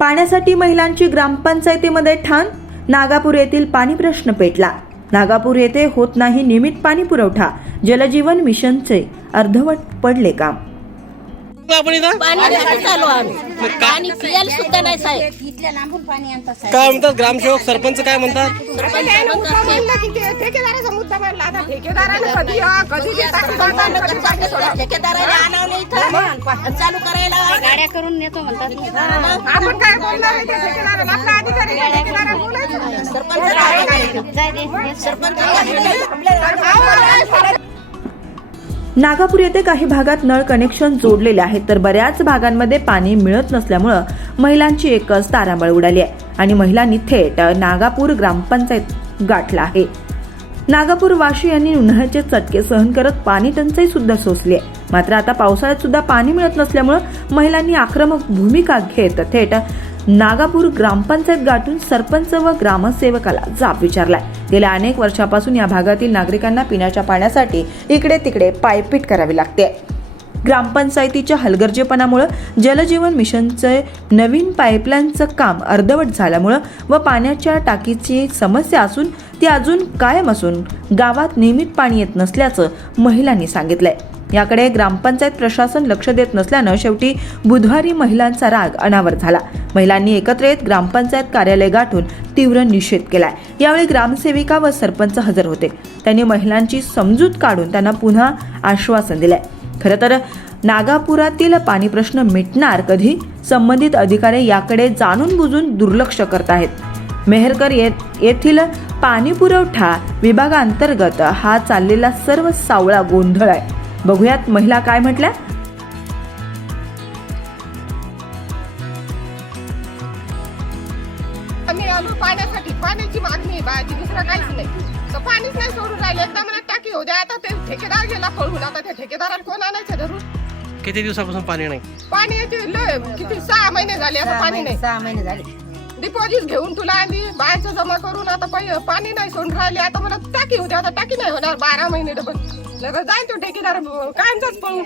पाण्यासाठी महिलांची ग्रामपंचायतीमध्ये ठाण नागापूर येथील पाणी प्रश्न पेटला. नागापूर येथे होत नाही नियमित पाणी पुरवठा जलजीवन मिशनचे अर्धवट पडले काम. आपण इथं. पाण्यासाठी चालू आम्ही. पाणी पियाला सुद्धा नाही साहेब. इथल्या लांबून पाणी आणतात साहेब. काय म्हणतात ग्रामसेवक सरपंच काय म्हणतात? ते. ठेकेदाराचा मुद्दा मांडला. आता ठेकेदाराने कधी कधी कधी. ठेकेदाराला इथं. चालू करायला गाड्या करून नेतो म्हणतात आपण काय बोलणार आहे? त्या ठेकेदाराला आपला अधिकारी आहे, त्या ठेकेदाराला बोलायचं. नाही. सरपंच सरपंच नागापूर येथे काही भागात नळ कनेक्शन जोडलेले आहेत तर बऱ्याच भागांमध्ये पाणी मिळत नसल्यामुळं महिलांची एकच तारांबळ उडाली आहे आणि महिलांनी थेट नागापूर ग्रामपंचायत गाठला आहे. नागापूर वाशी यांनी उन्हाळ्याचे चटके सहन करत पाणी टंचाई सुद्धा सोसली आहे. मात्र आता पावसाळ्यात सुद्धा पाणी मिळत नसल्यामुळं महिलांनी आक्रमक भूमिका घेत थेट नागापूर ग्रामपंचायत गाठून सरपंच व ग्रामसेवकाला जाब विचारलाय. गेल्या अनेक वर्षापासून या भागातील नागरिकांना पिण्याच्या पाण्यासाठी इकडे तिकडे पायपीट करावी लागते. ग्रामपंचायतीच्या हलगर्जेपणामुळं जलजीवन मिशनचे नवीन पाईपलाईनचं काम अर्धवट झाल्यामुळं व पाण्याच्या टाकीची समस्या असून ती अजून कायम असून गावात नियमित पाणी येत नसल्याचं महिलांनी सांगितलंय. याकडे ग्रामपंचायत प्रशासन लक्ष देत नसल्यानं शेवटी बुधवारी महिलांचा राग अनावर झाला. महिलांनी एकत्र येत ग्रामपंचायत कार्यालय गाठून तीव्र निषेध केलाय. यावेळी ग्रामसेविका व सरपंच हजर होते. त्यांनी महिलांची समजूत काढून त्यांना पुन्हा आश्वासन दिलंय. खरं तर नागापुरातील पाणी प्रश्न मिटणार कधी? संबंधित अधिकारी याकडे जाणून बुजून दुर्लक्ष करत आहेत मेहरकर येथील पाणी पुरवठा विभागांतर्गत हा चाललेला सर्व सावळा गोंधळ आहे. बघूयात महिला काय म्हटल्या? आम्ही आलो पाण्यासाठी. पाण्याची मागणी आहे बाळाची दुसरं काहीच नाही. तर पाणीच नाही सोडून राहिले. एकदा मला टाकी होऊ द्या. आता ते ठेकेदार गेला पळून. आता त्या ठेकेदाराला कोण आणायचं धरून? किती दिवसापासून पाणी नाही? पाणी लय किती सहा महिने झाले आता पाणी नाही. सहा महिने झाले. डिपॉझिट घेऊन तुला आली बाहेरचं जमा करून आता पै- पाणी नाही सोडून राहिले आता मला टाकी होते आता टाकी नाही होणार. बारा महिने डबल लगेच जाईन तो ठेकेदार कायमचाच पळून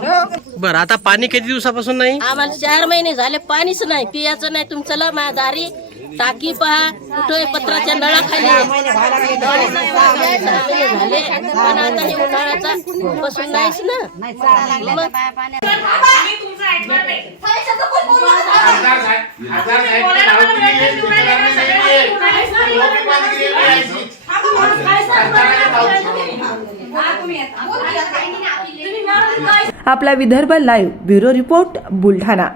हो. बरं आता पाणी किती दिवसापासून नाही? आम्हाला चार महिने झाले पाणीच नाही पियाचं नाही. तुमचं ला माझ्या दारी. टाकी पहा कुठे पत्राच्या नळाखाली. झाले पण आता हे उन्हाळ्याचा बसून नाहीच ना. आपला Vidarbha live bureau report Buldhana